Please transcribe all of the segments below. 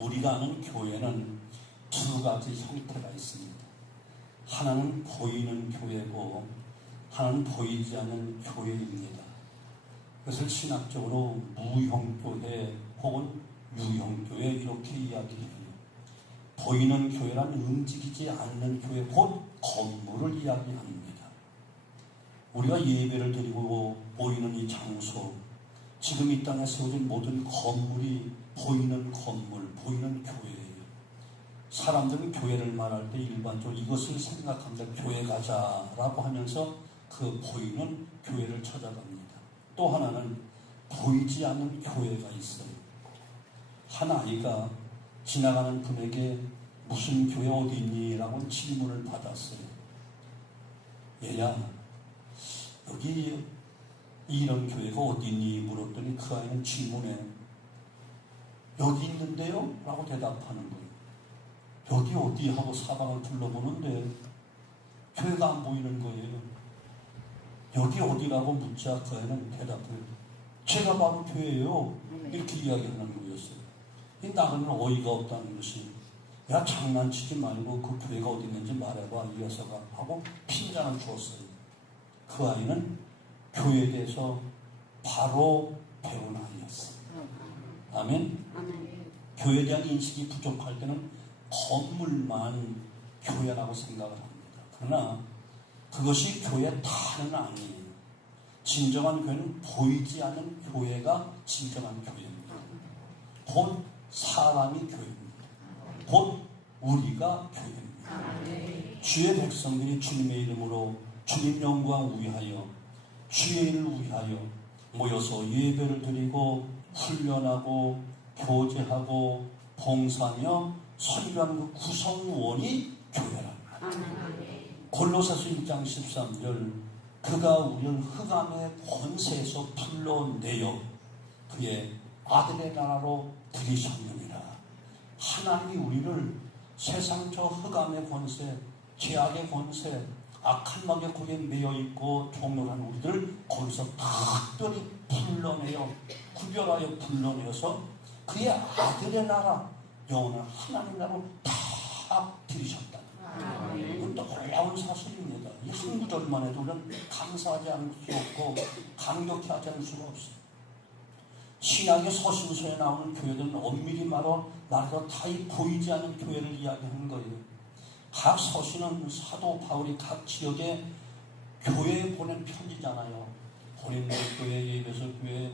우리가 아는 교회는 두 가지 형태가 있습니다. 하나는 보이는 교회고 하나는 보이지 않는 교회입니다. 그것을 신학적으로 무형교회 혹은 유형교회 이렇게 이야기해요. 보이는 교회란 움직이지 않는 교회, 곧 건물을 이야기합니다. 우리가 예배를 드리고 보이는 이 장소, 지금 이 땅에 세워진 모든 건물이 보이는 건물, 보이는 교회예요. 사람들은 교회를 말할 때 일반적으로 이것을 생각합니다. 교회 가자라고 하면서 그 보이는 교회를 찾아갑니다. 또 하나는 보이지 않는 교회가 있어요. 한 아이가 지나가는 분에게 무슨 교회 어디 있니? 라고 질문을 받았어요. 얘야, 여기 이런 교회가 어디 있니? 물었더니 그 아이는 질문에 여기 있는데요? 라고 대답하는 거예요. 여기 어디 하고 사방을 둘러보는데 교회가 안 보이는 거예요. 여기 어디라고 묻자 그 아이는 대답을 제가 바로 교회예요. 이렇게 이야기하는 거였어요. 나는 어이가 없다는 것이 야 장난치지 말고 그 교회가 어디 있는지 말해봐 이 녀석아 하고 핀잔을 주었어요. 그 아이는 교회에 대해서 바로 배운 아이였어요. 아멘? 교회에 대한 인식이 부족할 때는 건물만 교회라고 생각을 합니다. 그러나 그것이 교회의 다는 아니에요. 진정한 교회는 보이지 않는 교회가 진정한 교회입니다. 곧 사람이 교회입니다. 곧 우리가 교회입니다. 주의 백성들이 주님의 이름으로 주님 영광 위하여 주의 일을 위하여 모여서 예배를 드리고 훈련하고 교제하고 봉사하며 설교하는 그 구성원이 교회랍니다. 골로새서 1장 13절 그가 우리를 흑암의 권세에서 불러내어 그의 아들의 나라로 들이셨느니라. 하나님이 우리를 세상 저 흑암의 권세, 죄악의 권세, 악한 마귀의 고리에 매여있고 종로한 우리들 거기서 특별히 불러내어 구별하여 불러내어서 그의 아들의 나라, 영원한 하나님 나라로 다 들이셨다. 이건 놀라운 사실입니다. 이 한 구절만 해도 우리는 감사하지 않을 수 없고 감격해 하지 않을 수가 없어요. 신약의 서신서에 나오는 교회들은 엄밀히 말해서 다 보이지 않는 교회를 이야기하는 거예요. 각 서신은 사도 바울이 각 지역에 교회에 보낸 편지잖아요. 고린도 교회, 에베소 교회,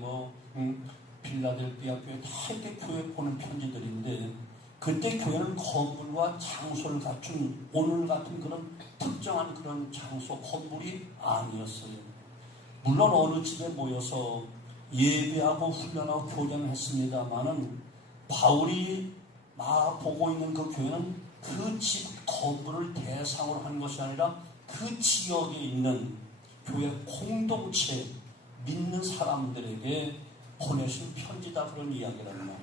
빌라델피아 교회 다 이렇게 교회에 보낸 편지들인데 그때 교회는 건물과 장소를 갖춘 오늘 같은 그런 특정한 그런 장소, 건물이 아니었어요. 물론 어느 집에 모여서 예배하고 훈련하고 교제를 했습니다만은 바울이 보고 있는 그 교회는 그 집 건물을 대상으로 한 것이 아니라 그 지역에 있는 교회 공동체 믿는 사람들에게 보내신 편지다 그런 이야기를 합니다.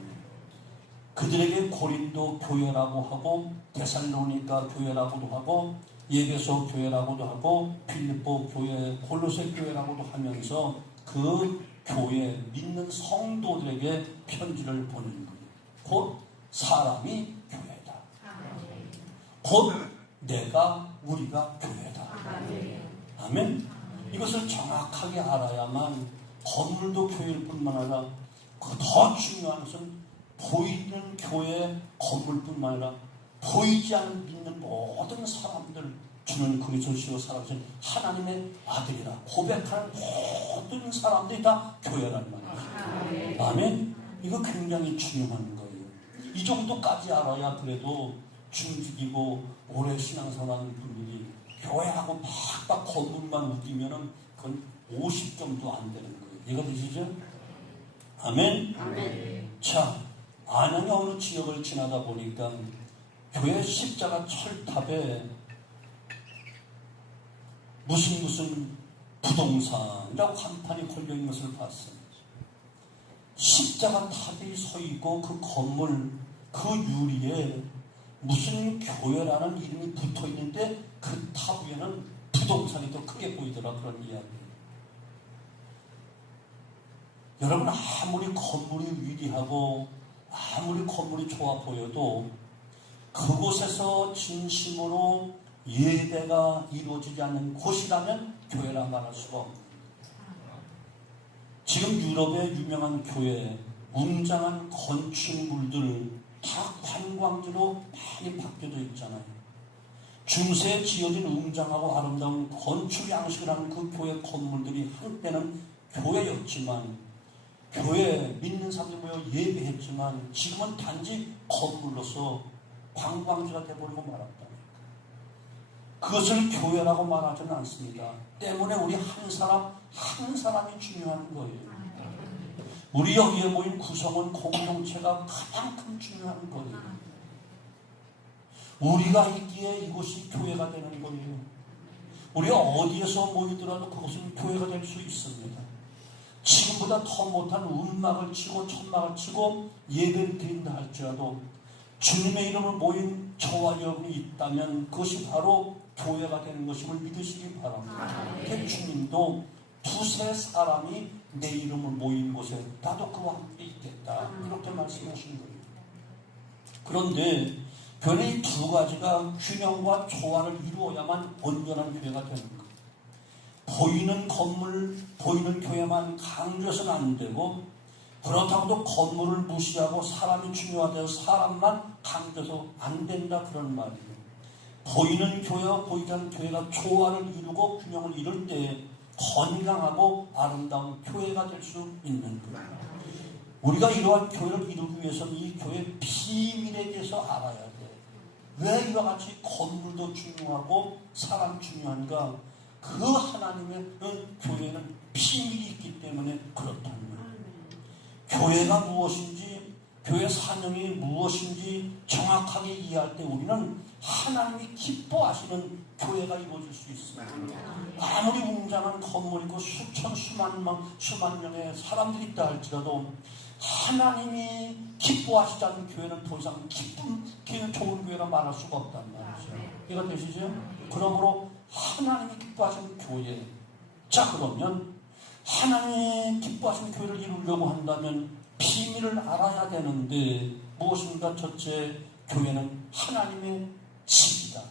그들에게 고린도 교회라고 하고 데살로니가 교회라고도 하고 에베소 교회라고도 하고 빌립보 교회, 골로새 교회라고도 하면서 그 교회 믿는 성도들에게 편지를 보내는 거예요. 곧 사람이 교회다. 곧 우리가 교회다. 아멘. 이것을 정확하게 알아야만 건물도 교회일 뿐만 아니라 더 중요한 것은 보이는 교회 건물뿐만 아니라 보이지 않는 믿는 모든 사람들 주는 그리스도시로 살아가신 하나님의 아들이라 고백하는 모든 사람들이 다 교회라는 말이에요. 아멘. 이거 굉장히 중요한 거예요. 이 정도까지 알아야 그래도 중직이고 오래 신앙생활하는 분들이 교회하고 막 건물만 우기면은 그건 50점도 안 되는 거예요. 이해가 되시죠? 아멘. 자, 안양의 어느 지역을 지나다 보니까 교회 십자가 철탑에 무슨 부동산이라고 간판이 걸려있는 것을 봤어요. 십자가 탑이 서 있고 그 건물 그 유리에 무슨 교회라는 이름이 붙어 있는데 그 탑 위에는 부동산이 더 크게 보이더라 그런 이야기예요. 여러분 아무리 건물이 위대하고 아무리 건물이 좋아 보여도 그곳에서 진심으로 예배가 이루어지지 않는 곳이라면 교회라 말할 수가 없습니다. 지금 유럽의 유명한 교회, 웅장한 건축물들 다 관광지로 많이 바뀌어져 있잖아요. 중세에 지어진 웅장하고 아름다운 건축 양식을 하는 그 교회 건물들이 한때는 교회였지만, 교회 믿는 사람들이 모여 예배했지만 지금은 단지 건물로서 관광지가 되어버리고 말았다. 그것을 교회라고 말하지는 않습니다. 때문에 우리 한 사람이 중요한 거예요. 우리 여기에 모인 구성원 공동체가 가장 중요한 거예요. 우리가 있기에 이곳이 교회가 되는 거예요. 우리가 어디에서 모이더라도 그것은 교회가 될 수 있습니다. 지금보다 더 못한 음악을 치고 천막을 치고 예배를 드린다 할지라도 주님의 이름을 모인 저와 여러분이 있다면 그것이 바로 교회가 되는 것임을 믿으시기 바랍니다. 주님도 두세 사람이 내 이름을 모인 곳에 나도 그와 함께 있겠다, 이렇게 말씀하신 거예요. 그런데 교회는 이 두 가지가 균형과 조화를 이루어야만 온전한 교회가 되는 거예요. 보이는 건물, 보이는 교회만 강조해서는 안 되고, 그렇다고도 건물을 무시하고 사람이 중요하다고 사람만 강조해서 안 된다, 그런 말이에요. 보이는 교회와 보이지 않는 교회가 조화를 이루고 균형을 이룰 때 건강하고 아름다운 교회가 될 수 있는 거예요. 우리가 이러한 교회를 이루기 위해서는 이 교회의 비밀에 대해서 알아야 돼. 왜 이와 같이 건물도 중요하고 사람 중요한가? 그 하나님의 교회는 비밀이 있기 때문에 그렇다는 거예요. 교회가 무엇인지, 교회 사명이 무엇인지 정확하게 이해할 때 우리는 하나님이 기뻐하시는 교회가 이루어질 수 있습니다. 아무리 웅장한 건물이고 수만 명의 사람들이 있다 할지라도 하나님이 기뻐하시지 않는 교회는 더 이상 좋은 교회라 말할 수가 없단 말이죠. 이해가 되시죠? 그러므로 하나님이 기뻐하시는 교회. 자, 그러면 하나님이 기뻐하시는 교회를 이루려고 한다면 비밀을 알아야 되는데 무엇인가? 첫째, 교회는 하나님의 집이다.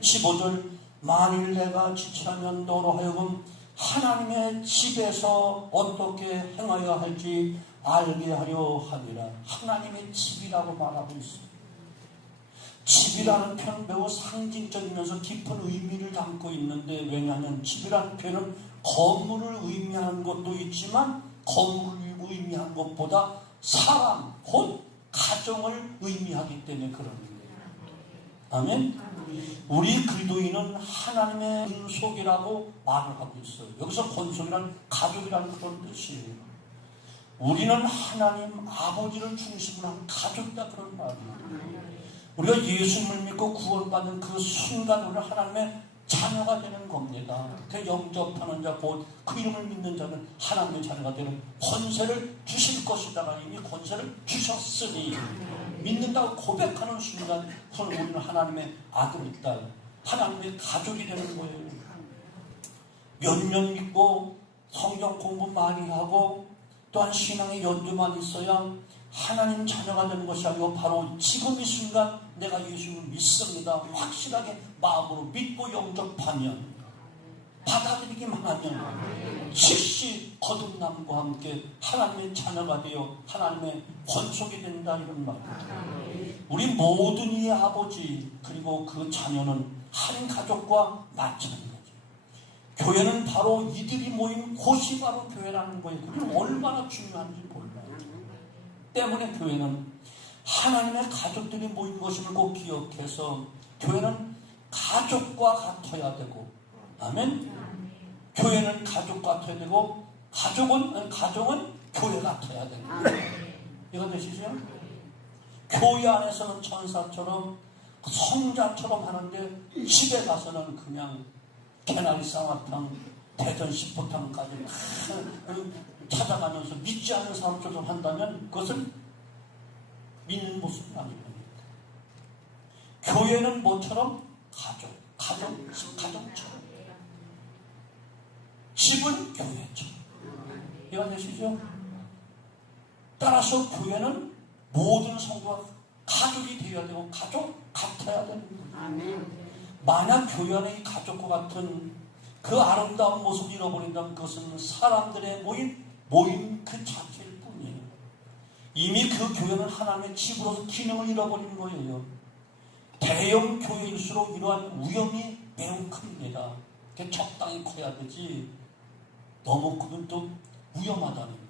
15절, 만일 내가 지체하면 너로 하여금 하나님의 집에서 어떻게 행하여야 할지 알게 하려 하니라. 하나님의 집이라고 말하고 있습니다. 집이라는 표현은 매우 상징적이면서 깊은 의미를 담고 있는데, 왜냐하면 집이라는 표현은 건물을 의미하는 것도 있지만 건물을 의미하는 것보다 사람, 곧 가정을 의미하기 때문에 그런 거예요. 아멘? 우리 그리스도인은 하나님의 권속이라고 말을 하고 있어요. 여기서 권속이란 가족이라는 그런 뜻이에요. 우리는 하나님 아버지를 중심으로 한 가족이다, 그런 말이에요. 우리가 예수님을 믿고 구원받는 그 순간 우리는 하나님의 자녀가 되는 겁니다. 그 영접하는 자, 곧 그 이름을 믿는 자는 하나님의 자녀가 되는 권세를 주실 것이다가 이미 권세를 주셨으니, 믿는다고 고백하는 순간 우리는 하나님의 아들, 딸, 하나님의 가족이 되는 거예요. 몇 년 믿고 성경 공부 많이 하고 또한 신앙의 연주만 있어야 하나님 자녀가 되는 것이 아니고 바로 지금 이 순간 내가 예수님을 믿습니다, 확실하게 마음으로 믿고 영접하면, 받아들이기만 하면 즉시 거듭남과 함께 하나님의 자녀가 되어 하나님의 권속이 된다, 이런 말입니다. 우리 모든 이의 아버지 그리고 그 자녀는 한 가족과 마찬가지. 교회는 바로 이들이 모인 곳이 바로 교회라는 거예요. 그게 얼마나 중요한지 몰라요. 때문에 교회는 하나님의 가족들이 모인 것임을 꼭 기억해서 교회는 가족과 같아야 되고, 아멘? 교회는 가족 같아야 되고 가정은 교회 같아야 되고. 이거 되시죠? 교회 안에서는 천사처럼 성자처럼 하는데 집에 가서는 그냥 개나리 쌍화탕, 대전 십포탕까지 찾아가면서 믿지 않는 사람처럼 한다면 그것은 믿는 모습이 아닙니다. 교회는 뭐처럼? 가정처럼. 집은 교회처럼. 이해가 되시죠? 따라서 교회는 모든 성도가 가족이 되어야 되고 가족 같아야 되는 거예요. 아멘. 만약 교회 안에 이 가족과 같은 그 아름다운 모습을 잃어버린다면 그것은 사람들의 모임 그 자체일 뿐이에요. 이미 그 교회는 하나님의 집으로서 기능을 잃어버린 거예요. 대형 교회일수록 이러한 위험이 매우 큽니다. 적당히 커야 되지 너무 크면 또 위험하다니까.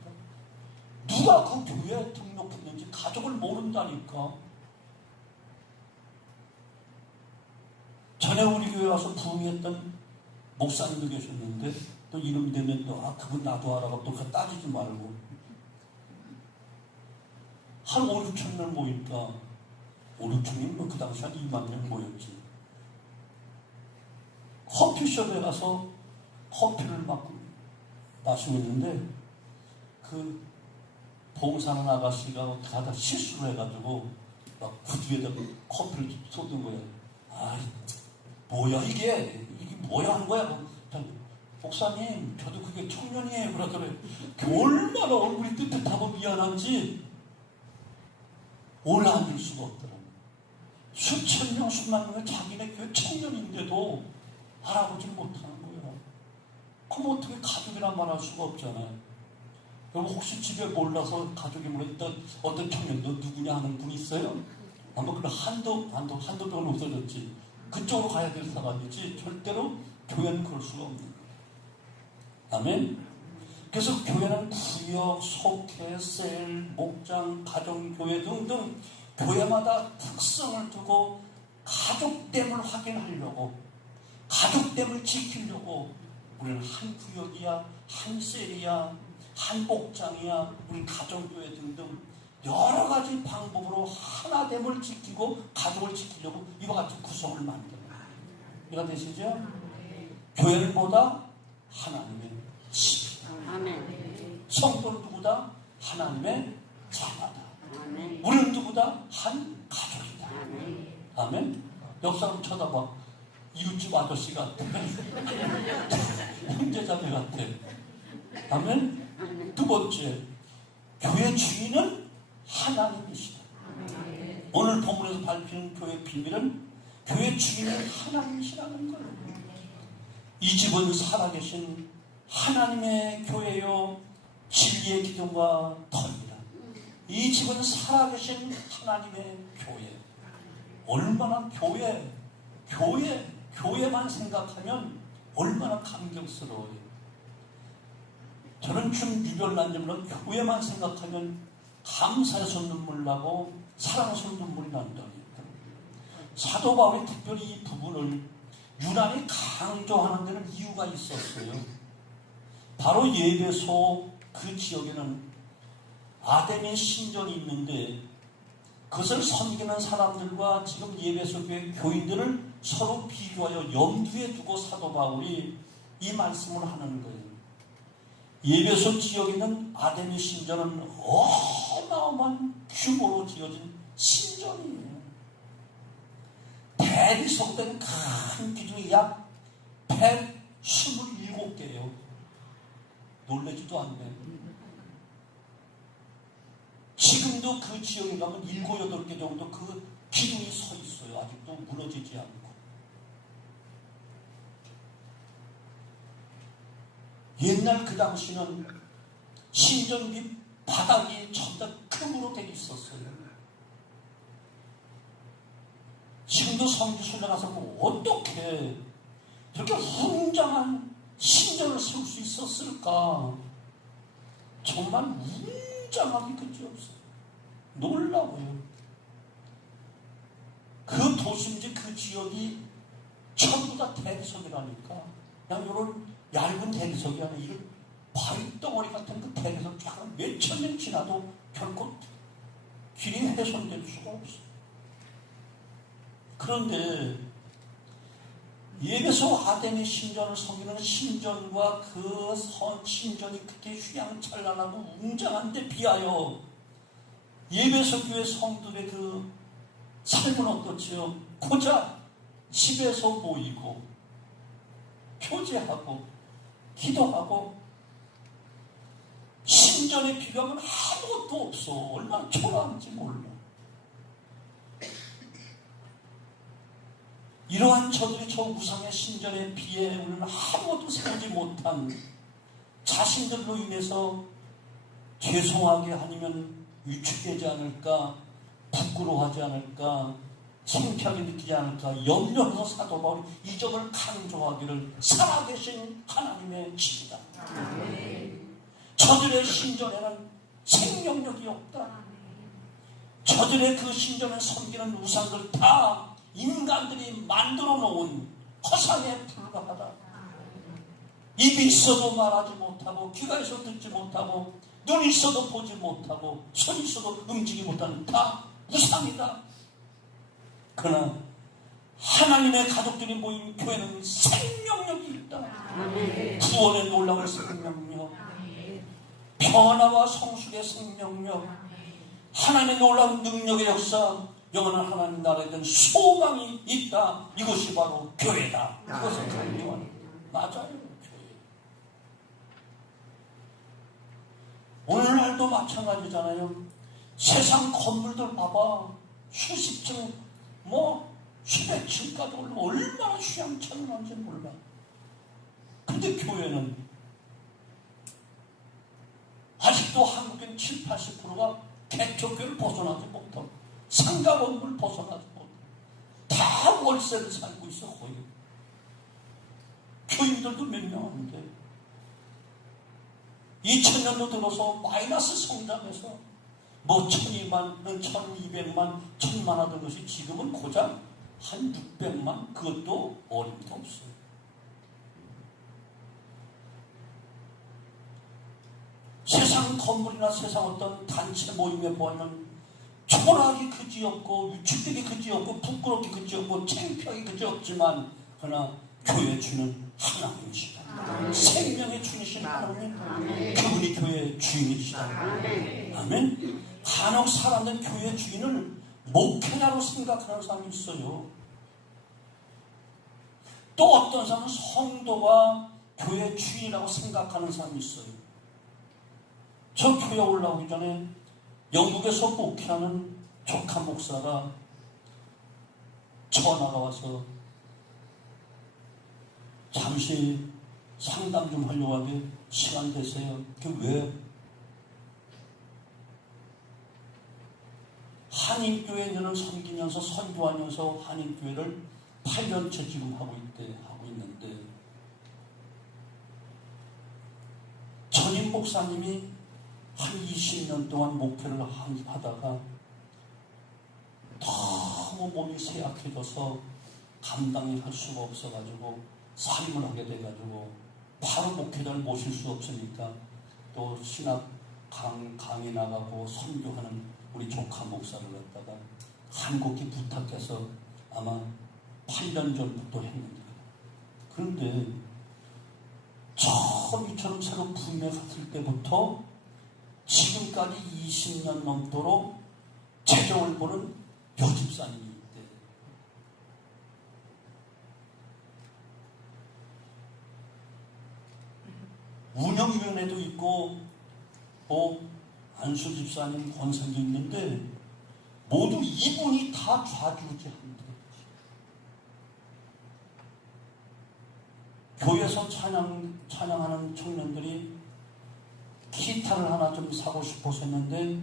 누가 그 교회에 등록했는지 가족을 모른다니까. 전에 우리 교회 와서 부흥했던 목사님도 계셨는데 또 이름 되면 또 그분 나도 알아가 또 그거 따지지 말고 한 5, 6천 명 모이니까 5, 6천이면 뭐 그 당시 한 2만 명 모였지. 커피숍에 가서 커피를 막 마시고 있는데 그 봉사하는 아가씨가 어떻게 하다 실수를 해가지고 막 구두에다 커피를 쏟은 거예요. 아, 뭐야 이게 뭐야 한 거야? 목사님, 저도 그게 청년이에요. 그러더래요. 얼마나 얼굴이 뜨뜻하고 미안한지 오래 앉을 수가 없더라고요. 수천 명, 수만 명의 자기네 교회 청년인데도 알아보질 못하는 거예요. 그럼 어떻게 가족이란 말 할 수가 없잖아요. 여러분 혹시 집에 몰라서 가족이 몰랐던 어떤 청년도 누구냐 하는 분이 있어요? 아마 그런 한두 병은 없어졌지. 그쪽으로 가야 될 사람이지 절대로 교회는 그럴 수가 없는 거예요. 아멘. 그래서 교회는 구역, 속회, 셀, 목장, 가정교회 등등 교회마다 특성을 두고 가족됨을 확인하려고 가족됨을 지키려고 우리는 한 구역이야, 한 셀이야, 한 목장이야, 우리 가정교회 등등 여러 가지 방법으로 하나됨을 지키고 가족을 지키려고 이와 같은 구성을 만듭니다. 이해가 되시죠? 교회는 뭐다? 하나님의 집. 아멘. 성도는 누구다? 하나님의 자녀다. 아멘. 우리는 누구다? 한 가족이다. 아멘. 아멘. 옆 사람 쳐다봐. 이웃집 아저씨 같아. 형제자매 같아. 아멘. 두 번째, 교회 주인은 하나님이시다. 오늘 본문에서 밝히는 교회 비밀은 교회 주인은 하나님이시라는 거예요. 이 집은 살아계신 하나님의 교회요 진리의 기둥과 터입니다. 이 집은 살아계신 하나님의 교회. 얼마나 교회만 생각하면 얼마나 감격스러워요. 저는 좀 유별난점으로 교회만 생각하면 감사해서 눈물 나고 사랑해서 눈물이 난다니까. 사도 바울이 특별히 이 부분을 유난히 강조하는 데는 이유가 있었어요. 바로 예배소 그 지역에는 아담의 신전이 있는데 그것을 섬기는 사람들과 지금 예배소 교회 교인들을 서로 비교하여 염두에 두고 사도 바울이 이 말씀을 하는 거예요. 예배소 지역에 있는 아담의 신전은 어마어마한 규모로 지어진 신전이에요. 대리석된 큰 기둥이 약 127개예요. 놀라지도 않네. 지금도 그 지역에 가면 7, 8개 정도 그 기둥이 서 있어요. 아직도 무너지지 않고. 옛날 그 당시는 신전 밑 바닥이 전부 다 금으로 되어 있었어요. 지금도 성지순례 가서 어떻게 저렇게 웅장한 신전을 세울 수 있었을까? 정말 웅장하기 그지없어요. 놀라워요. 그 도심지 그 지역이 전부 다 대리석이라니까. 그냥 이런 얇은 대리석이 아니라 이런 바위덩어리 같은 그 대리석 쫙 몇천 년 지나도 결코 길이 훼손될 수가 없어요. 그런데 예배소 아담의 신전을 섬기는 신전과 그 신전이 그렇게 휘황찬란하고 웅장한데 비하여 예배소 교회 성도들의 그 삶은 어떻지요? 고작 집에서 모이고 교제하고 기도하고 신전에 비교하면 아무것도 없어. 얼마나 초라한지 몰라. 이러한 저들이 저 우상의 신전에 비해 우리는 아무것도 세우지 못한 자신들로 인해서 죄송하게 아니면 위축되지 않을까, 부끄러워하지 않을까, 창피하게 느끼지 않을까 염려해서 사도 바울이 이 점을 강조하기를 살아계신 하나님의 집이다. 저들의 신전에는 생명력이 없다. 저들의 그 신전에 섬기는 우상들 다 인간들이 만들어 놓은 허상에 불과하다. 입이 있어도 말하지 못하고, 귀가 있어도 듣지 못하고, 눈이 있어도 보지 못하고, 손이 있어도 움직이지 못하는 다 우상이다. 그러나 하나님의 가족들이 모인 교회는 생명력이 있다. 구원의 놀라운 생명력, 변화와 성숙의 생명력, 하나님의 놀라운 능력의 역사, 영원한 하나님 나라에 대한 소망이 있다. 이것이 바로 교회다. 이것을 강조하는 맞아요. 교회. 오늘날도 마찬가지잖아요. 세상 건물들 봐봐. 수십 층, 수백 층까지 올라가 얼마나 휘황찬란한지 몰라. 근데 교회는 아직도 한국인 7, 80%가 개척교를 벗어나지 못하고 상가 건물 벗어나지 못하고 다 월세를 살고 있어. 거의 교인들도 몇 명 안 돼. 2000년도 들어서 마이너스 성장해서 1200만, 1200만, 1000만 하던 것이 지금은 고작 한 600만, 그것도 어림도 없어요. 세상 건물이나 세상 어떤 단체 모임에 보면 초라하기 그지없고, 위축되기 그지없고, 부끄럽기 그지없고, 창피하기 그지없지만, 그러나 교회 주는 하나님이시다. 생명의 주이신 하나님, 그분이 교회의 주인이시다. 아멘. 간혹 사람들은 교회 주인을 목회자로 생각하는 사람이 있어요. 또 어떤 사람은 성도가 교회 주인이라고 생각하는 사람이 있어요. 저 교회 올라오기 전에 영국에서 목회하는 조카 목사가 전화가 와서 잠시 상담 좀 하려고 하게 시간 되세요. 그게 왜? 한인교회는 섬기면서 선교하면서 한인교회를 8년째 지금 하고 있는데 전임 목사님이 한 20년 동안 목회를 하다가 너무 몸이 쇠약해져서 감당이 할 수가 없어가지고 살림을 하게 돼가지고 바로 목회자를 모실 수 없으니까 또 신학 강의 나가고 선교하는 우리 조카 목사를 갖다가 한국이 부탁해서 아마 8년 전부터 했는데, 그런데 처음이처럼 새로 부임에 갔을 때부터 지금까지 20년 넘도록 재정을 보는 여집사님이 있대. 운영위원회도 있고 안수 집사님, 권사님도 있는데 모두 이분이 다 좌지우지한대. 교회에서 찬양하는 청년들이 기타를 하나 좀 사고 싶어서 했는데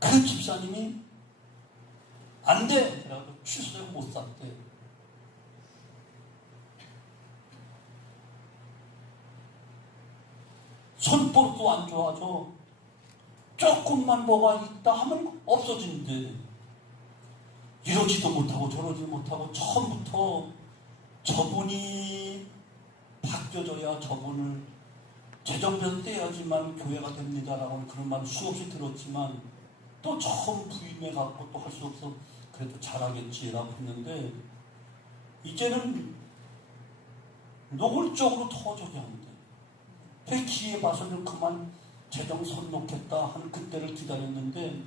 그 집사님이 안 돼! 그래서 취소되고 못 샀대. 손버릇도 안 좋아져. 조금만 뭐가 있다 하면 없어진대. 이러지도 못하고 저러지 못하고 처음부터 저분이 바뀌어져야 저분을 재정비해서 떼야지만 교회가 됩니다라고 그런 말을 수없이 들었지만 또 처음 부임해 갖고 또 할 수 없어. 그래도 잘하겠지라고 했는데 이제는 노골적으로 터져야 한대. 그 기회 봐서는 그만 재정 손 놓겠다 하는 그때를 기다렸는데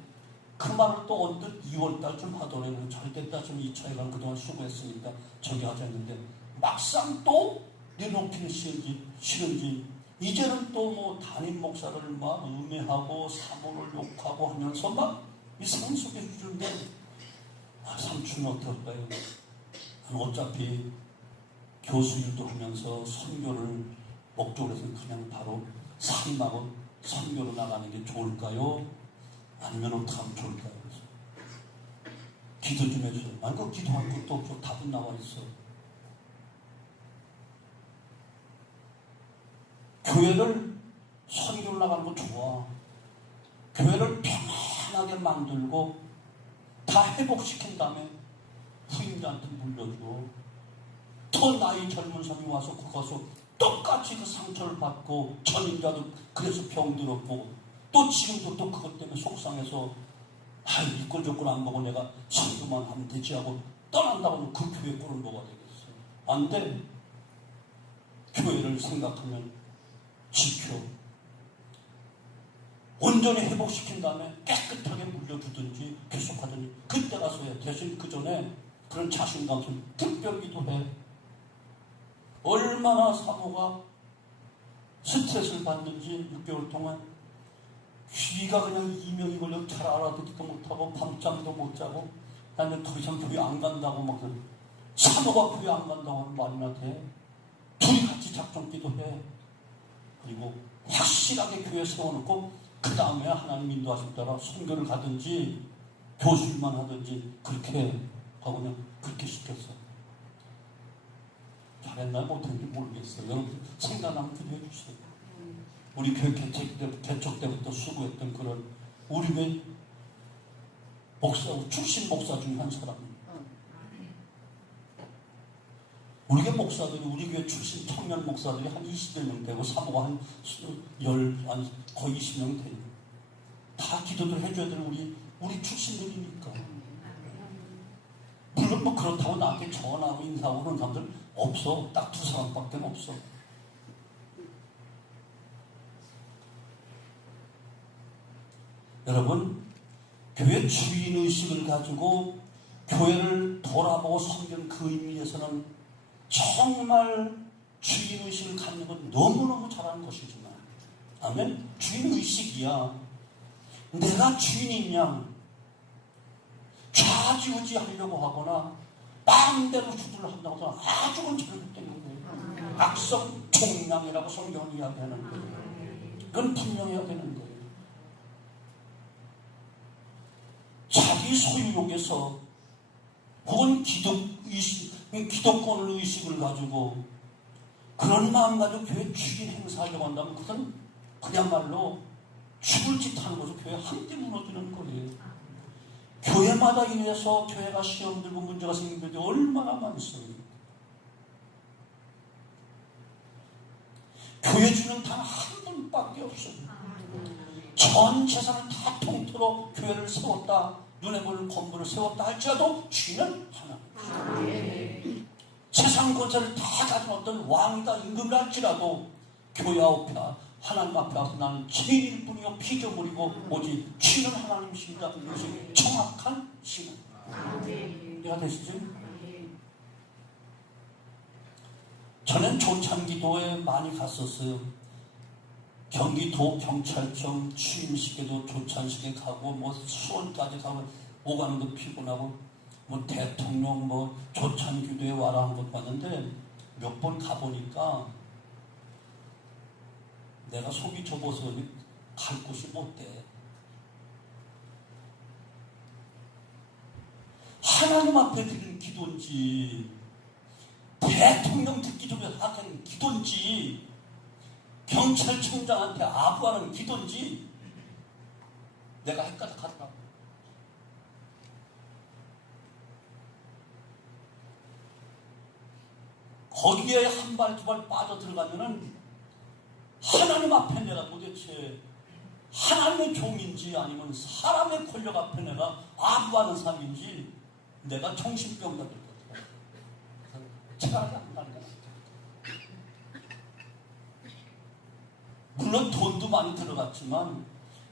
그 말을 또 언뜻 2월달쯤 하더라고요. 절대 따지면 2차에 간 그동안 수고했으니까 저기 하자 했는데 막상 또 내놓기는 싫은지 이제는 또 뭐 담임 목사를 막 음해하고 사모를 욕하고 하면서 막 이상한 소리 해주는데 삼촌이 어떨까요? 어차피 교수 일도 하면서 선교를 목적으로 해서 그냥 바로 삶하고 선교로 나가는 게 좋을까요? 아니면 어떻게 하면 좋을까요? 그래서 기도 좀 해주세요. 아니 그 기도할 것도 없고 답은 나와 있어. 교회를 선교로 나가는 거 좋아. 교회를 편안하게 만들고 다 회복시킨 다음에 후임자한테 물려주고 더 나이 젊은 사람이 와서 거기 가서 똑같이 그 상처를 받고 전임자도 그래서 병들었고 또 지금도 또 그것 때문에 속상해서 이꼴 저꼴 안 보고 내가 선교만 하면 되지 하고 떠난다고 그 교회 꼴을 먹어야 되겠어요. 안 돼. 교회를 생각하면 지켜 온전히 회복시킨 다음에 깨끗하게 물려주든지 계속하든지 그때 가서 해. 대신 그 전에 그런 자신감 좀 특별 기도해. 얼마나 사모가 스트레스를 받는지 6개월 동안 귀가 그냥 이명이 걸려 잘 알아듣지도 못하고 밤잠도 못 자고 나는 더 이상 교회 안 간다고 막 사모가 교회 안 간다고 하는 말이나 돼. 둘이 같이 작전 기도해. 그리고 확실하게 교회 세워놓고 그 다음에 하나님 인도하심 따라 선교를 가든지 교수일만 하든지 그렇게 하고 그냥 그렇게 시켰어. 잘했나 못했는지 모르겠어요. 여러분 생각나면 기도해 주세요. 우리 교회 개척 때부터 수고했던 그런 우리 교회 목사, 출신 목사 중에 한 사람입니다. 우리 교회 목사들이 우리 교회 출신 청년 목사들이 한 20여 명 되고 사모가 한 거의 20명 돼요. 다 기도를 해줘야 되는 우리 출신들이니까. 물론 뭐 그렇다고 나한테 전화하고 인사하고 그런 사람들 없어. 딱 2사람밖에 없어. 여러분 교회 주인의식을 가지고 교회를 돌아보고 섬기는 그 의미에서는 정말 주인의식을 갖는 건 너무너무 잘하는 것이지만 아멘? 주인의식이야. 내가 주인이냐 좌지우지 하려고 하거나 마음대로 주도를 한다고 하면 아주 잘못되는 거예요. 악성 종량이라고 성경은 이야기하는 거예요. 그건 분명해야 되는 거예요. 자기 소유욕에서 혹은 기독권 의식을 가지고 그런 마음 가지고 교회 주인 행사하려고 한다면 그건 그야말로 죽을 짓 하는 것을 교회 함께 무너지는 거예요. 교회마다 인해서 교회가 시험 들고 문제가 생긴 것이 얼마나 많습니까? 교회 주는 단 한 분밖에 없습니다. 전 재산을 다 통틀어 교회를 세웠다, 눈에 보이는 건물을 세웠다 할지라도 주인은 하나. 세상 권세를 다 가진 어떤 왕이다 임금이라 할지라도 교회 앞에 하나님 앞에 와서 나는 죄인일 뿐이요 피조물이고 오직 주인은 하나님이십니다. 이것이 정확한 신앙. 이해가 되시죠? 저는 조찬기도에 많이 갔었어요. 경기도 경찰청 취임식에도 조찬식에 가고 뭐 수원까지 가고 오가는 거 피곤하고 뭐 대통령 뭐 조찬기도에 와라 한 것 봤는데 몇 번 가보니까 내가 속이 좁아서 갈 곳이 못 돼. 하나님 앞에 드리는 기도인지 대통령 듣기 전에 하는 기도인지 경찰청장한테 아부하는 기도인지 내가 헷갈렸더라고. 거기에 한 발 두 발 빠져 들어가면은 하나님 앞에 내가 도대체 하나님의 종인지 아니면 사람의 권력 앞에 내가 아부하는 삶인지 내가 정신병자 될 것 같아요. 차라리 안 가는 거야. 물론 돈도 많이 들어갔지만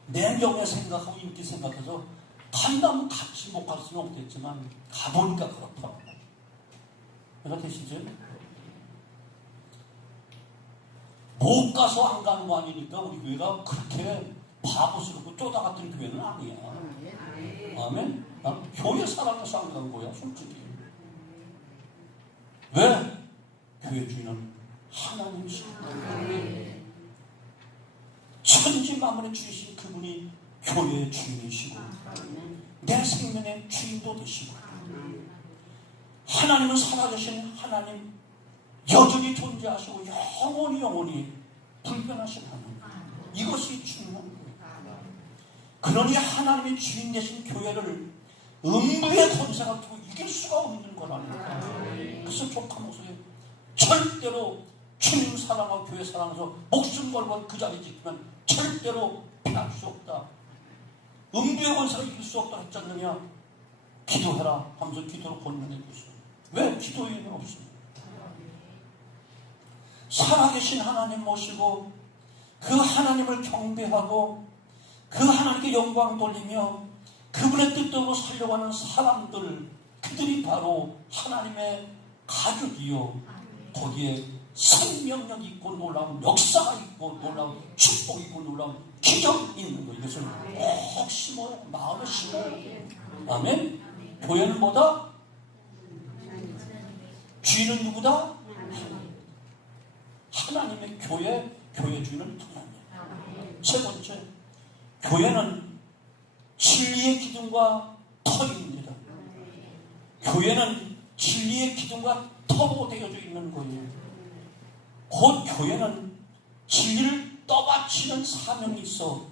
내 명예 생각하고 인기 생각해서 간다면 같이 못 갈 수는 없겠지만 가보니까 그렇더라고요. 내가 되시죠? 못 가서 안 가는 거 아니니까 우리 교회가 그렇게 바보스럽고 쪼다 같은 교회는 아니야. 아멘? 교회 사랑해서 안 간 거야, 솔직히. 왜? 교회 주인은 하나님이십니다. 천지 만물의 주이신 그분이 교회의 주인이시고 내 생명의 주인도 되시고 하나님은 살아계신 하나님, 여전히 존재하시고 영원히 불변하신 하나님. 이것이 중요한 거예요. 그러니 하나님의 주인 되신 교회를 음부의 권세가 두고 이길 수가 없는 거라니까. 그래서 조카 목소리 절대로 주님 사랑하고 교회 사랑해서 목숨 걸고 그 자리 지키면 절대로 피할 수 없다. 음부의 권세가 이길 수 없다 했지 않느냐. 기도해라 하면서 기도로 권면해 주셨어요. 왜? 기도의 힘이 없습니다. 살아계신 하나님 모시고 그 하나님을 경배하고 그 하나님께 영광 돌리며 그분의 뜻대로 살려고 하는 사람들, 그들이 바로 하나님의 가족이요, 거기에 생명력이 있고 놀라운 역사가 있고 놀라운 축복이 있고 놀라운 기적이 있는 거예요. 이것을 꼭 심어야, 마음에 심어야 돼요. 아멘. 교회는 뭐다? 주인은 누구다? 하나님의 교회 주인은 하나님. 세 번째, 교회는 진리의 기둥과 터입니다. 교회는 진리의 기둥과 터로 되어져 있는 거예요. 곧 교회는 진리를 떠받치는 사명이 있어.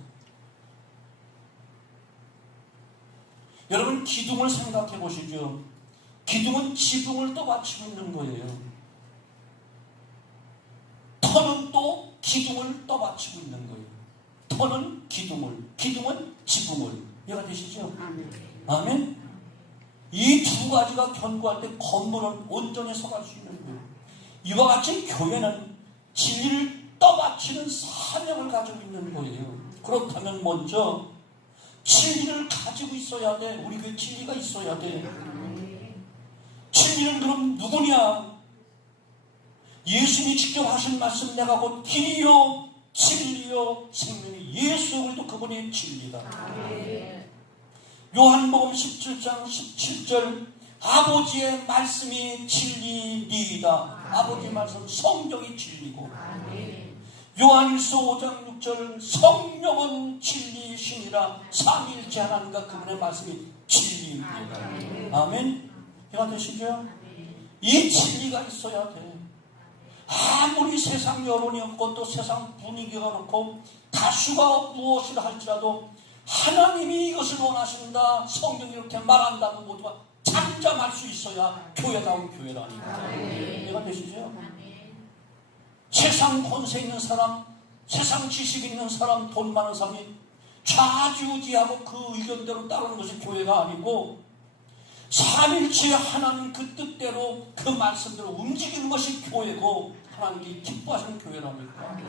여러분, 기둥을 생각해 보시죠. 기둥은 지붕을 떠받치고 있는 거예요. 터는 또 기둥을 떠받치고 있는 거예요. 터는 기둥은 지붕을. 이해가 되시죠? 아멘? 이 두 가지가 견고할 때 건물은 온전히 서갈 수 있는 거예요. 이와 같이 교회는 진리를 떠받치는 사명을 가지고 있는 거예요. 그렇다면 먼저 진리를 가지고 있어야 돼. 우리 교회 진리가 있어야 돼. 진리는 그럼 누구냐? 예수님이 직접 하신 말씀, 내가 곧 길이요 진리요 생명이, 예수 그리스도 그분이 진리다. 요한복음 17장 17절, 아버지의 말씀이 진리니이다. 아버지의 말씀, 성경이 진리고. 요한일서 5장 6절, 성령은 진리이시니라. 삼위일체 하나님과 그분의 말씀이 진리입니다. 아멘. 이해가 되시죠? 이 진리가 있어야 돼. 아무리 세상 여론이 없고 또 세상 분위기가 그렇고 다수가 무엇이라 할지라도 하나님이 이것을 원하신다, 성경이 이렇게 말한다는 모두가 잠잠할 수 있어야 교회다운 교회라니까. 이해가 되시죠? 세상 권세 있는 사람, 세상 지식 있는 사람, 돈 많은 사람이 좌지우지하고 그 의견대로 따르는 것이 교회가 아니고 삼일체 하나님 그 뜻대로 그 말씀대로 움직이는 것이 교회고 하나님이 기뻐하시는 교회라니까.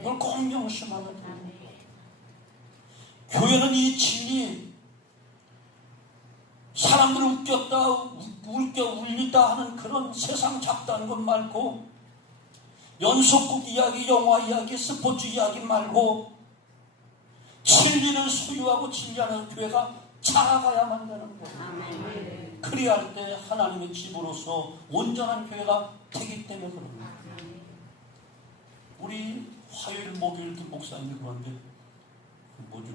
이걸 꼭 명심하면 돼요. 교회는 이 진리, 사람들을 울리다 하는 그런 세상 잡다한 것 말고, 연속극 이야기, 영화 이야기, 스포츠 이야기 말고 진리를 소유하고 진리하는 교회가 자라가야만 되는 거예요. 그래야 할 때 하나님의 집으로서 온전한 교회가 되기 때문에 그럽니다. 우리 화요일, 목요일 그 목사님이 그런데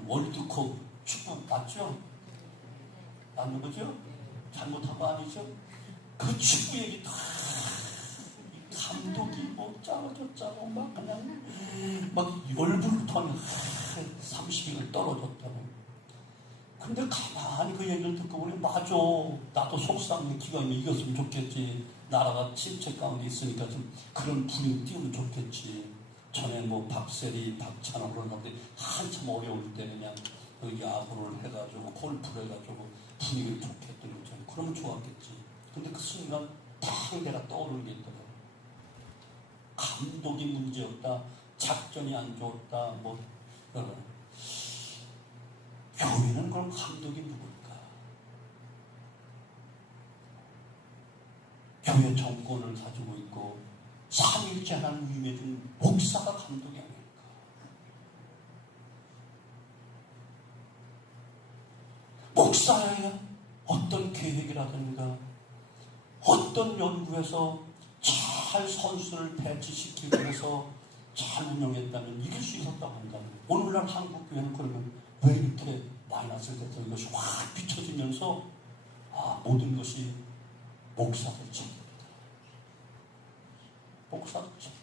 월드컵 축구 맞죠? 맞는 거죠? 잘못한 거 아니죠? 그 축구 얘기 다 감독이 뭐 짜고 막 그냥 막 열불부터는 30일을 떨어졌다고. 근데 가만히 그 얘기를 듣고 보니 맞아, 나도 속상해. 기관이 이겼으면 좋겠지. 나라가 침체 가운데 있으니까 좀 그런 분위기 띄우면 좋겠지. 전에 뭐 박세리, 박찬호 그런 사람들이 한참 어려울 때 그냥 야구를 해가지고 골프를 해가지고 분위기를 좋게 했던 거잖아요. 그러면 좋았겠지. 근데 그 순간 딱 내가 떠오르는 게 있더라고요. 감독이 문제였다, 작전이 안 좋았다, 뭐 교회는 그럼 감독이 누굴까? 교회 정권을 가지고 있고 삼일째 하나님 임해준 목사가 감독이 아닐까. 목사의 어떤 계획이라든가 어떤 연구에서 잘 선수를 배치시키기 위해서 잘 운영했다면 이길 수 있었다고 한다면 오늘날 한국교회는 그러면 왜 이렇게 마이너스를 됐던 이것이 확 비춰지면서 모든 것이 목사들 책임이다. 목사들 책임이다.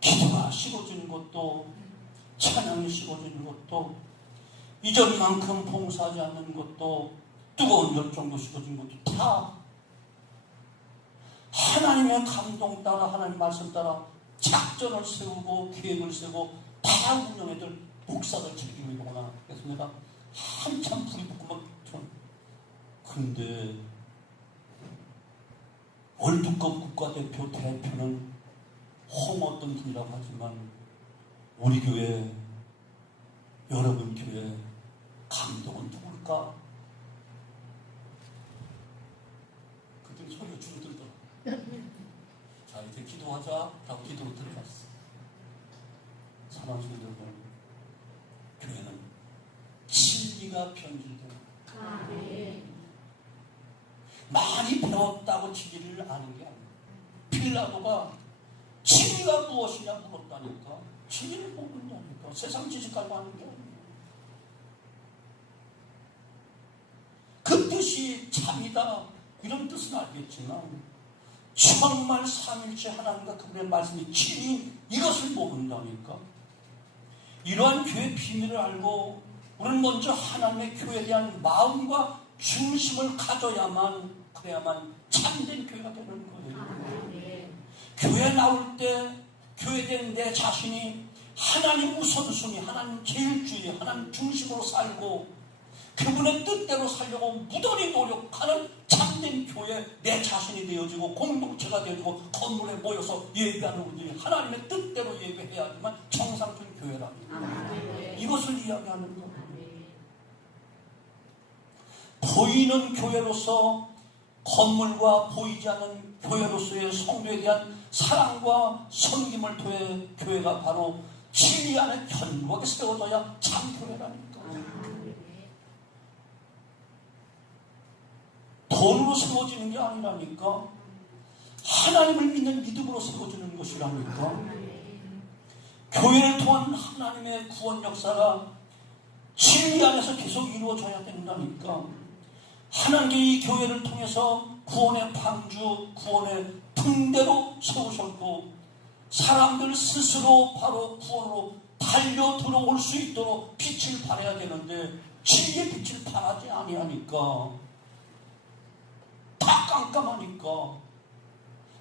기도가 식어지는 것도 찬양이 식어지는 것도 이전만큼 봉사하지 않는 것도 뜨거운 열정도 식어진 것도 다 하나님의 감동 따라 하나님 말씀 따라 작전을 세우고 계획을 세우고 다 운영해야 될 목사들 책임이구나. 그래서 내가 한참 불이 붙고 막 근데 월드컵 국가대표는 홍 어떤 분이라고 하지만 우리 교회 여러분 교회 감독은 누굴까? 그때 소리가 줄어들더라. 자 이제 기도하자 라고 기도로 들어갔어. 사랑하는 여러분, 교회는 진리가 변질되는 많이 배웠다고 진리를 아는 게 아니에요. 빌라도가 진리가 무엇이냐 물었다니까. 진리를 모른다니까. 세상 지식 가지고 하는 게 아니에요. 그 뜻이 참이다 이런 뜻은 알겠지만 정말 삼일째 하나님과 그분의 말씀이 진리 이것을 모른다니까. 이러한 교회 비밀을 알고 우리는 먼저 하나님의 교회에 대한 마음과 중심을 가져야만 그래야만 참된 교회가 되는 거예요. 교회 나올 때 교회에 대한 내 자신이 하나님 우선순위, 하나님 제일주의, 하나님 중심으로 살고 그분의 뜻대로 살려고 무던히 노력하는 참된 교회 내 자신이 되어지고 공동체가 되어지고 건물에 모여서 예배하는 우리들이 하나님의 뜻대로 예배해야지만 정상적인 교회랍니다. 이것을 이야기하는 거예요. 보이는 교회로서 건물과 보이지 않는 교회로서의 성도에 대한 사랑과 섬김을 통해 교회가 바로 진리 안에 견고하게 세워져야 참 교회라니까. 돈으로 세워지는 게 아니라니까. 하나님을 믿는 믿음으로 세워지는 것이라니까. 교회를 통한 하나님의 구원 역사가 진리 안에서 계속 이루어져야 된다니까. 하나님께 이 교회를 통해서 구원의 방주, 구원의 등대로 세우셨고 사람들 스스로 바로 구원으로 달려 들어올 수 있도록 빛을 발해야 되는데 진리의 빛을 발하지 아니하니까 다 깜깜하니까.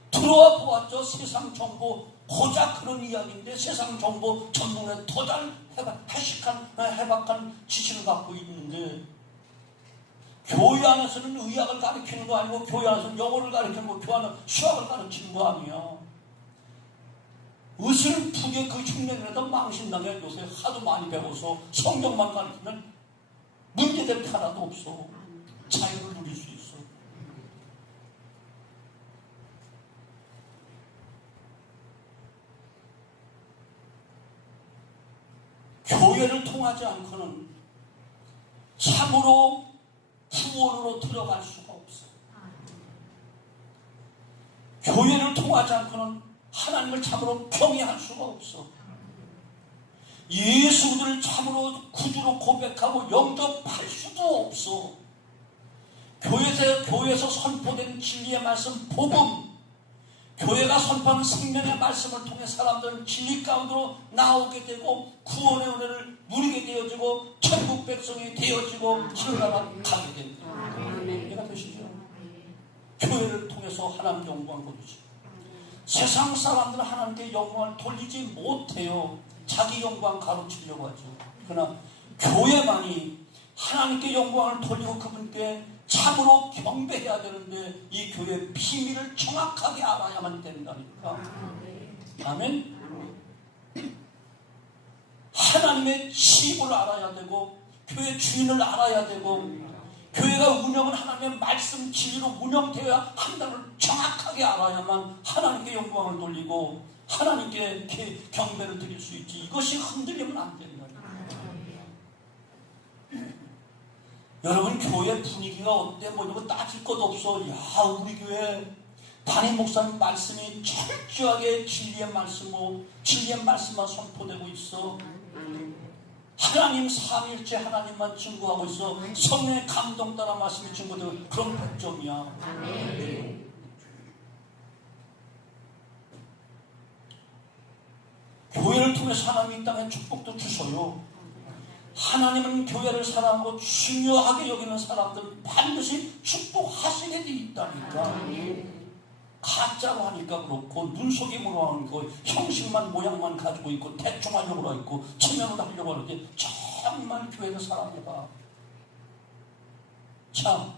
들어와 보았죠. 세상 정보 고작 그런 이야기인데 세상 정보 전문에 더 잘 해박한 지식을 갖고 있는데 교회 안에서는 의학을 가르치는 거 아니고 교회 안에서는 영어를 가르치는 거, 교회 안에서는 수학을 가르치는 거 아니야. 으슬프게 그 흉내내다 망신당해. 요새 하도 많이 배워서 성경만 가르치면 문제될 게 하나도 없어. 자유를 누릴 수 있어. 교회를 통하지 않고는 참으로 구원으로 들어갈 수가 없어. 교회를 통하지 않고는 하나님을 참으로 경외할 수가 없어. 예수를 참으로 구주로 고백하고 영접할 수도 없어. 교회에서 선포된 진리의 말씀, 복음, 교회가 선포하는 생명의 말씀을 통해 사람들은 진리 가운데로 나오게 되고 구원의 은혜를 누리게 되어지고 천국 백성이 되어지고 하늘나라 가게 됩니다. 이해가 되시죠? 교회를 통해서 하나님 영광을 돌리지. 세상 사람들은 하나님께 영광을 돌리지 못해요. 자기 영광 가로치려고 하죠. 그러나 교회만이 하나님께 영광을 돌리고 그분께 참으로 경배해야 되는데 이 교회의 비밀을 정확하게 알아야만 된다니까. 아멘. 하나님의 집을 알아야 되고 교회 주인을 알아야 되고 교회가 운영은 하나님의 말씀 진리로 운영되어야 한다는 걸 정확하게 알아야만 하나님께 영광을 돌리고 하나님께 경배를 드릴 수 있지. 이것이 흔들리면 안 된다. 여러분, 교회 분위기가 어때? 뭐 이런 거 따질 것 없어. 야, 우리 교회 담임 목사님 말씀이 철저하게 진리의 말씀만 선포되고 있어. 하나님 삼일째 하나님만 증거하고 있어. 성령의 감동 따라 말씀이 증거되고, 그런 100점이야. 교회를 통해서 하나님이 이 땅에 축복도 주셔요. 하나님은 교회를 사랑하고 중요하게 여기는 사람들 반드시 축복하시게 돼 있다니까. 가짜로 하니까 그렇고, 눈속임으로 하는 거, 형식만 모양만 가지고 있고, 대충 하려고 하고, 체면으로 하려고 하는데, 정말 교회를 사랑해봐. 참,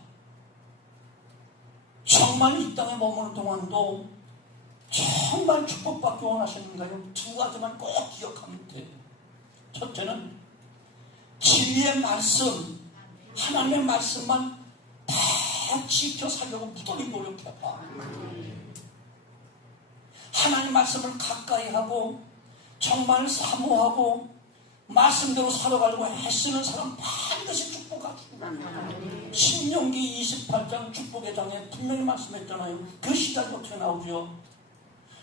정말 이 땅에 머무는 동안도 정말 축복받기 원하시는가요? 두 가지만 꼭 기억하면 돼. 첫째는 진리의 말씀, 하나님의 말씀만 다 지켜 살려고 무던히 노력해봐. 하나님 말씀을 가까이 하고 정말 사모하고 말씀대로 살아가려고 애쓰는 사람 반드시 축복하십니다. 신명기 28장 축복의 장에 분명히 말씀했잖아요. 그 시작이 어떻게 나오죠?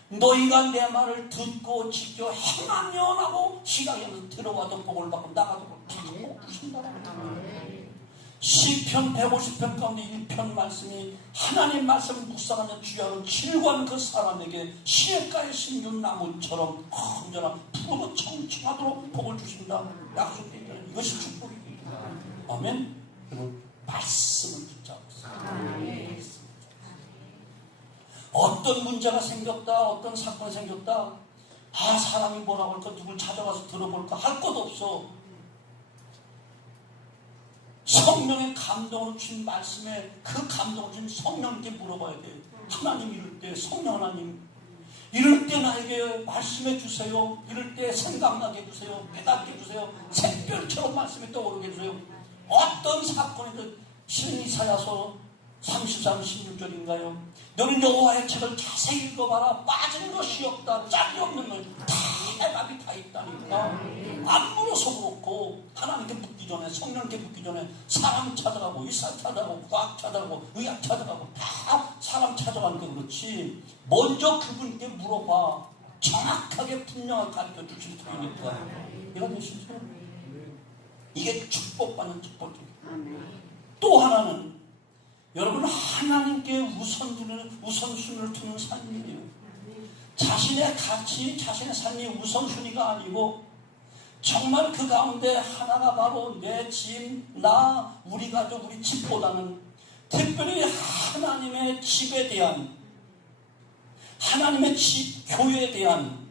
너희가 내 말을 듣고 지켜 행하면 하고 시각에서 들어와도 복을 받고 나가도 복을 주신다. 시편 150편 가운데 1편 말씀이 하나님 말씀을 묵상하며 주야로 질관 그 사람에게 시냇가에 심은 나무처럼 건전한 푸르고 청청하도록 복을 주신다. 약속되어 있잖아요. 이것이 축복입니다. 아멘. 그리고 말씀을 붙잡고 있어요. 어떤 문제가 생겼다, 어떤 사건이 생겼다, 사람이 뭐라고 할까, 누굴 찾아가서 들어볼까 할 것 없어. 성령의 감동을 준 말씀에 그 감동을 준 성령께 물어봐야 돼. 하나님, 이럴 때 성령 하나님, 이럴 때 나에게 말씀해 주세요. 이럴 때 생각나게 해주세요. 깨닫게 해주세요. 샛별처럼 말씀이 떠오르게 해주세요. 어떤 사건이든 이사야서 33, 16절인가요? 너는 여호와의 책을 자세히 읽어봐라. 빠진 것이 없다. 짝이 없는 것 다 해답이 다 있다니까. 안 물어서 그렇고, 하나님께 묻기 전에, 성령께 묻기 전에 사람 찾아가고 의사 찾아가고 과학 찾아가고 의학 찾아가고 다 사람 찾아가니까 그렇지. 먼저 그분께 물어봐. 정확하게 분명하게 가르쳐 주실 테니까. 이런 것이죠. 이게 축복받는 축복입니다. 또 하나는 여러분, 하나님께 우선순위를 두는 삶이에요. 자신의 가치, 자신의 삶이 우선순위가 아니고 정말 그 가운데 하나가 바로 내 집, 나, 우리 가족, 우리 집보다는 특별히 하나님의 집에 대한, 하나님의 집, 교회에 대한,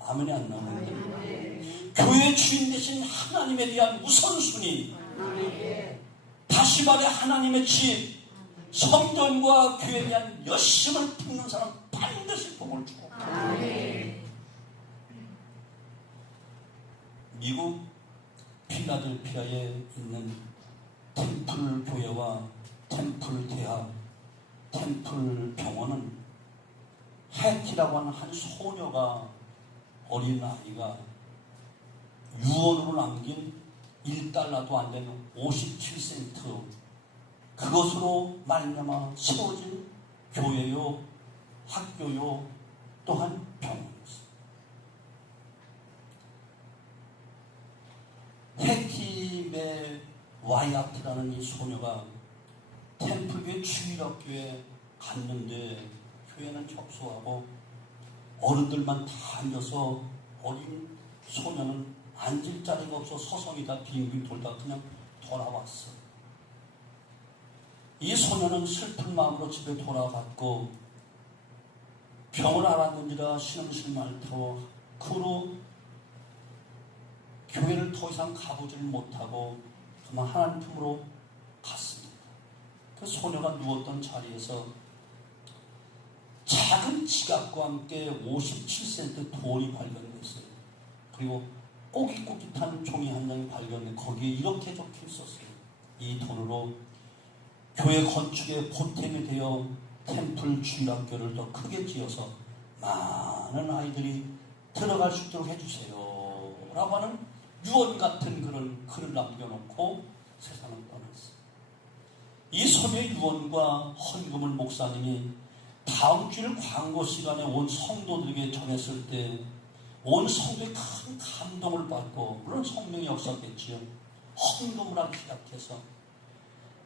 아멘이 안 나오는데, 교회 주인 되신 하나님에 대한 우선순위, 다시 말해 하나님의 집, 성전과 교회에 대한 열심을 품는 사람 반드시 복을 주고. 미국 필라델피아에 있는 템플 교회와 템플 대학, 템플 병원은 해티라고 하는 한 소녀가, 어린 아이가 유언으로 남긴 1달러도 안 되는 57센트, 그것으로 말미암아 세워진 교회요, 학교요, 또한 병원이었습니다. 해팀의 와이아트라는 이 소녀가 템플교회 주일학교에 갔는데, 교회는 협소하고 어른들만 다 앉아서 어린 소녀는 앉을 자리가 없어 서성이다 빙빙 돌다 그냥 돌아왔어. 이 소녀는 슬픈 마음으로 집에 돌아갔고, 병을 알았는지라 신음실만 타고 그 후로 교회를 더 이상 가보지를 못하고 그만 하나님 품으로 갔습니다. 그 소녀가 누웠던 자리에서 작은 지갑과 함께 57센트 돈이 발견됐어요. 그리고 꼬깃꼬깃한 종이 한 장이 발견돼 거기에 이렇게 적혀 있었어요. 이 돈으로 교회 건축에 보탬이 되어 템플 주일학교를 더 크게 지어서 많은 아이들이 들어갈 수 있도록 해주세요 라고 하는 유언 같은 글을 남겨놓고 세상을 떠났어요. 이 소녀의 유언과 헌금을 목사님이 다음 주일 광고 시간에 온 성도들에게 전했을 때 온 성도의 큰 감동을 받고, 물론 성령의 역사겠지요. 헌금을 하기 시작해서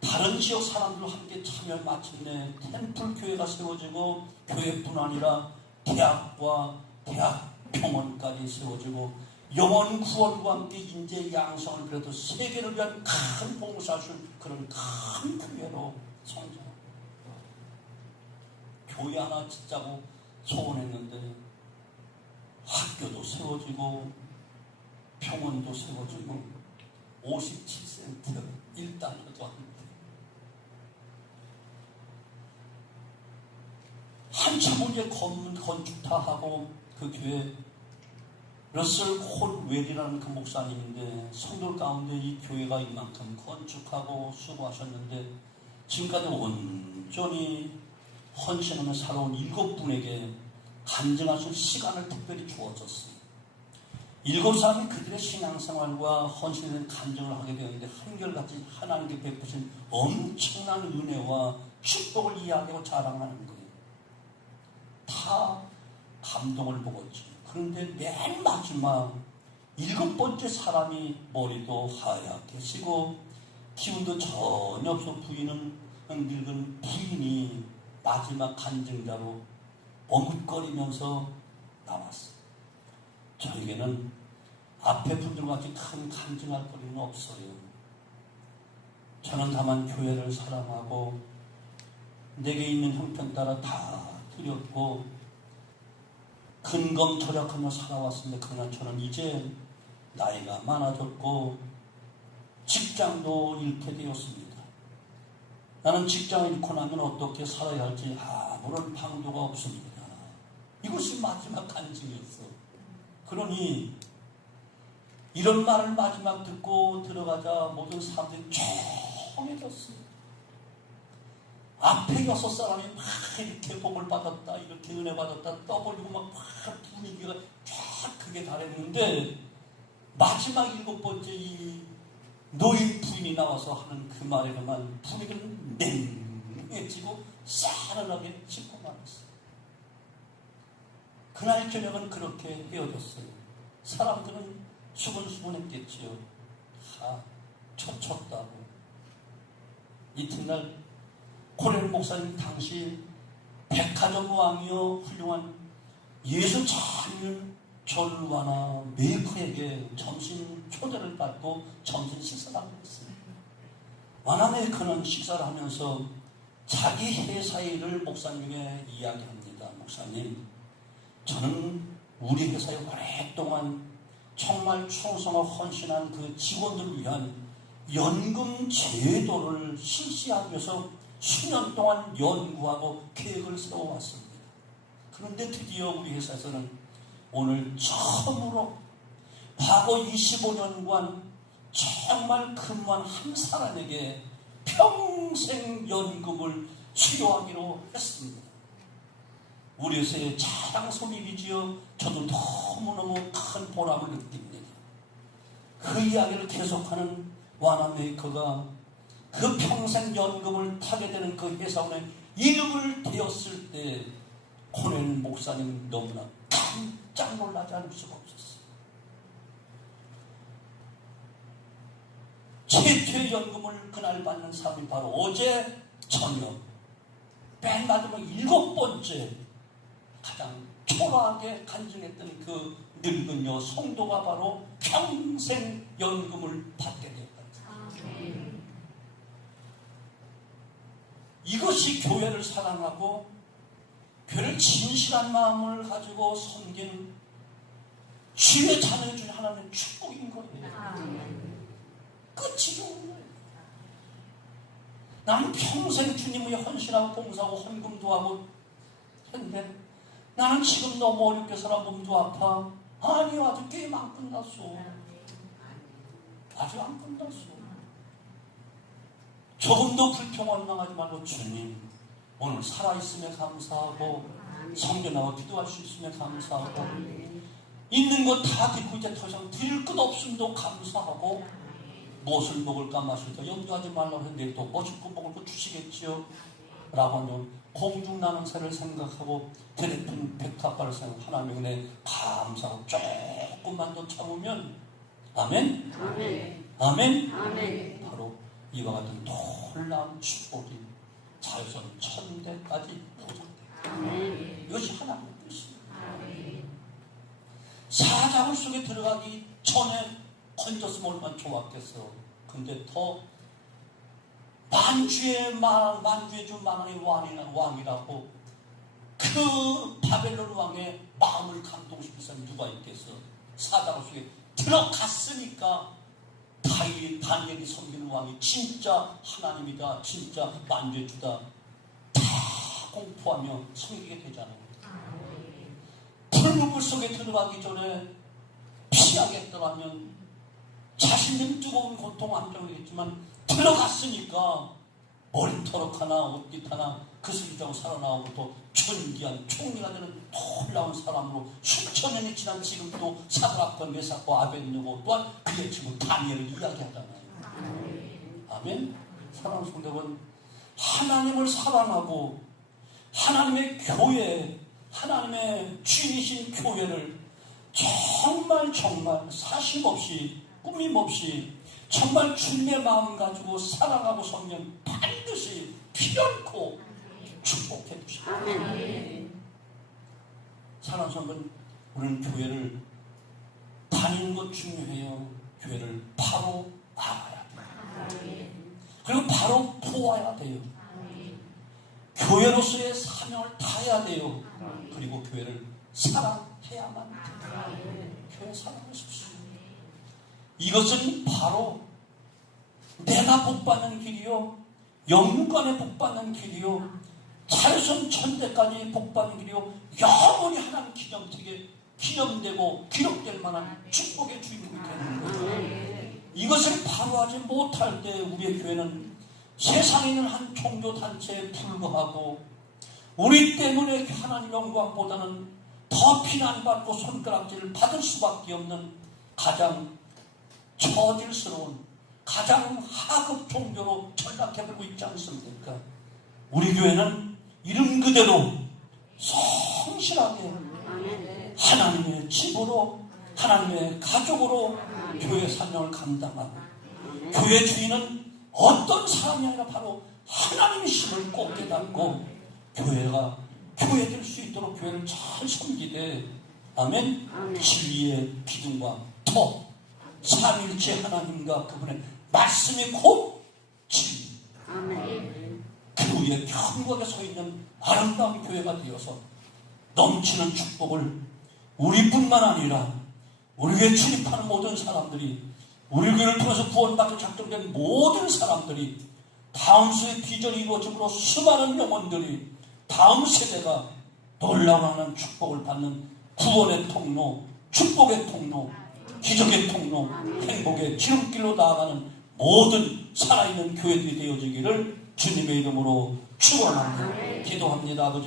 다른 지역 사람들과 함께 참여, 마침내 템플 교회가 세워지고 교회뿐 아니라 대학과 대학병원까지 세워지고 영원 구원과 함께 인재 양성을 그래도 세계를 위한 큰 봉사를 그런 큰 교회로 성장합니다. 교회 하나 짓자고 소원했는데 학교도 세워지고 병원도 세워지고 57센트 1달러도 안 돼. 한참 후에 건축 다 하고 그 교회 러셀 콜웰이라는 그 목사님인데 성도 가운데 이 교회가 이만큼 건축하고 수고하셨는데 지금까지 온전히 헌신하며 살아온 7분에게 간증하실 시간을 특별히 주어졌어요. 7사람이 그들의 신앙생활과 헌신에 간증을 하게 되었는데 한결같이 하나님께 베푸신 엄청난 은혜와 축복을 이야기하고 자랑하는 거예요. 다 감동을 먹었죠. 그런데 맨 마지막 7번째 사람이 머리도 하얗게 지고 기운도 전혀 없어 부인은 늙은 부인이 마지막 간증자로 머뭇거리면서 나왔어요. 저에게는 앞에 분들과 같이 큰 간증할 거리는 없어요. 저는 다만 교회를 사랑하고 내게 있는 형편 따라 다 드렸고 근검절약하며 살아왔습니다. 그러나 저는 이제 나이가 많아졌고 직장도 잃게 되었습니다. 나는 직장을 잃고 나면 어떻게 살아야 할지 아무런 방도가 없습니다. 이것이 마지막 간증이었어. 그러니 이런 말을 마지막 듣고 들어가자 모든 사람들이 조용해졌어요. 앞에 6사람이 막 이렇게 복을 받았다, 이렇게 은혜 받았다 떠벌리고 막 분위기가 쫙 크게 달했는데 마지막 7번째 이 노인 부인이 나와서 하는 그 말에만 분위기는 냉해지고 싸늘하게 짚고 말았어요. 그날 저녁은 그렇게 헤어졌어요. 사람들은 수근수근했겠지요. 다 쳤다고. 이튿날 코렐 목사님 당시 백화점 왕이요 훌륭한 예수 참여 전와나 메이커에게 점심 초대를 받고 점심 식사를 하고 있습니다. 와나 메이커는 식사를 하면서 자기 회사의 일을 목사님에게 이야기합니다. 목사님, 저는 우리 회사에 오랫동안 정말 충성하고 헌신한 그 직원들을 위한 연금 제도를 실시하기 위해서 수년 동안 연구하고 계획을 세워왔습니다. 그런데 드디어 우리 회사에서는 오늘 처음으로 과거 25년간 정말 근무한 한 사람에게 평생 연금을 치료하기로 했습니다. 우리 회사의 자랑스러운 저도 너무너무 큰 보람을 느낍니다. 그 이야기를 계속하는 와나메이커가 그 평생 연금을 타게 되는 그 회사원의 이름을 대었을 때 코넬 목사님 너무나 깜짝 놀라지 않을 수가 없었어요. 최초의 연금을 그날 받는 사람이 바로 어제 저녁 맨 마지막 7번째 가장 초라하게 간증했던 그 늙은 여 성도가 바로 평생 연금을 받게 되었다. 이것이 교회를 사랑하고 교회를 진실한 마음을 가지고 섬기는 주의 자녀 중 하나님의 축복인 거예요. 끝이 좋은 거예요. 나는 평생 주님의 헌신하고 봉사하고 헌금도 하고 했는데 나는 지금 너무 어렵게 살아 몸도 아파. 아니요, 아직 게임 안 끝났어. 아직 안 끝났어. 조금도 불평원망하지 말고 주님 오늘 살아있음에 감사하고 성전하고 기도할 수 있음에 감사하고 있는 것 다 듣고 이제 더 이상 드릴 것 없음도 감사하고 무엇을 먹을까 마실까 염려하지 말라고 했는데 또 멋있고 먹을 거 주시겠지요 라고 하면 공중나는 새를 생각하고 드레픈 백합과를 생각하고 하나님의 은혜 감사하고 조금만 더 참으면 아멘? 아멘. 아멘? 아멘. 바로 이와 같은 놀라운 축복이 자유선 천대까지 보장됩니다. 아멘. 이것이 하나님의 뜻입니다. 사자굴 속에 들어가기 전에 건졌으면 얼마나 좋았겠어. 근데 더 만주의 주 만왕의 왕이라고 그 바벨론 왕의 마음을 감동시킨 사람이 누가 있겠어. 사자굴 속에 들어갔으니까 다니엘이 섬기는 왕이 진짜 하나님이다, 진짜 만주의 주다 다 공포하며 섬기게 되잖아요. 풀무불 속에 들어가기 전에 피하겠더라면 자신은 뜨거운 고통 안정이겠지만 들어갔으니까 머리털럭 하나 옷깃 하나 그슬리자고 살아나오고 또 존귀한 총리가 되는 놀라운 사람으로 수천 년이 지난 지금도 사드락과 메삭과 아벳느고 또한 그의 친구 다니엘을 이야기하잖아요. 아멘. 사랑하는 성도 여러분, 하나님을 사랑하고 하나님의 교회, 하나님의 주인이신 교회를 정말 사심 없이 꾸밈 없이 정말 주님의 마음 가지고 사랑하고 섬기면 반드시 필연코 축복해 주십니다. 사랑하는 성도는 우리는 교회를 다니는 것 중요해요. 교회를 바로 알아야 돼요. 그리고 바로 보아야 돼요. 교회로서의 사명을 다해야 돼요. 그리고 교회를 사랑해야만 돼요. 교회 사랑하십시오. 이것은 바로 내가 복받는 길이요, 영육간에 복받는 길이요, 자유선 천대까지 복받는 길이요, 영원히 하나님 기념책에 기념되고 기록될 만한 축복의 주인공이 되는 거예요. 이것을 바로 하지 못할 때 우리의 교회는 세상에 있는 한 종교 단체에 불과하고 우리 때문에 하나님 영광보다는 더 비난받고 손가락질을 받을 수밖에 없는 가장 저질스러운 가장 하급 종교로 전락해버리고 있지 않습니까? 우리 교회는 이름 그대로 성실하게 하나님의 집으로 하나님의 가족으로 교회 사명을 감당하고 교회 주인은 어떤 사람이 아니라 바로 하나님이심을 꼭 깨닫고 교회가 교회될 수 있도록 교회를 잘 섬기되 아멘. 진리의 기둥과 터 삼일체 하나님과 그분의 말씀이 곧 진리 그 위에 견고하게 서 있는 아름다운 교회가 되어서 넘치는 축복을 우리뿐만 아니라 우리 교회에 출입하는 모든 사람들이 우리 교회를 통해서 구원받고 작정된 모든 사람들이 다음 세의 비전이 이루어짐으로 수많은 영혼들이 다음 세대가 놀라워하는 축복을 받는 구원의 통로, 축복의 통로, 기적의 통로, 행복의 지름길로 나아가는 모든 살아있는 교회들이 되어지기를 주님의 이름으로 축원합니다. 기도합니다. 아버지.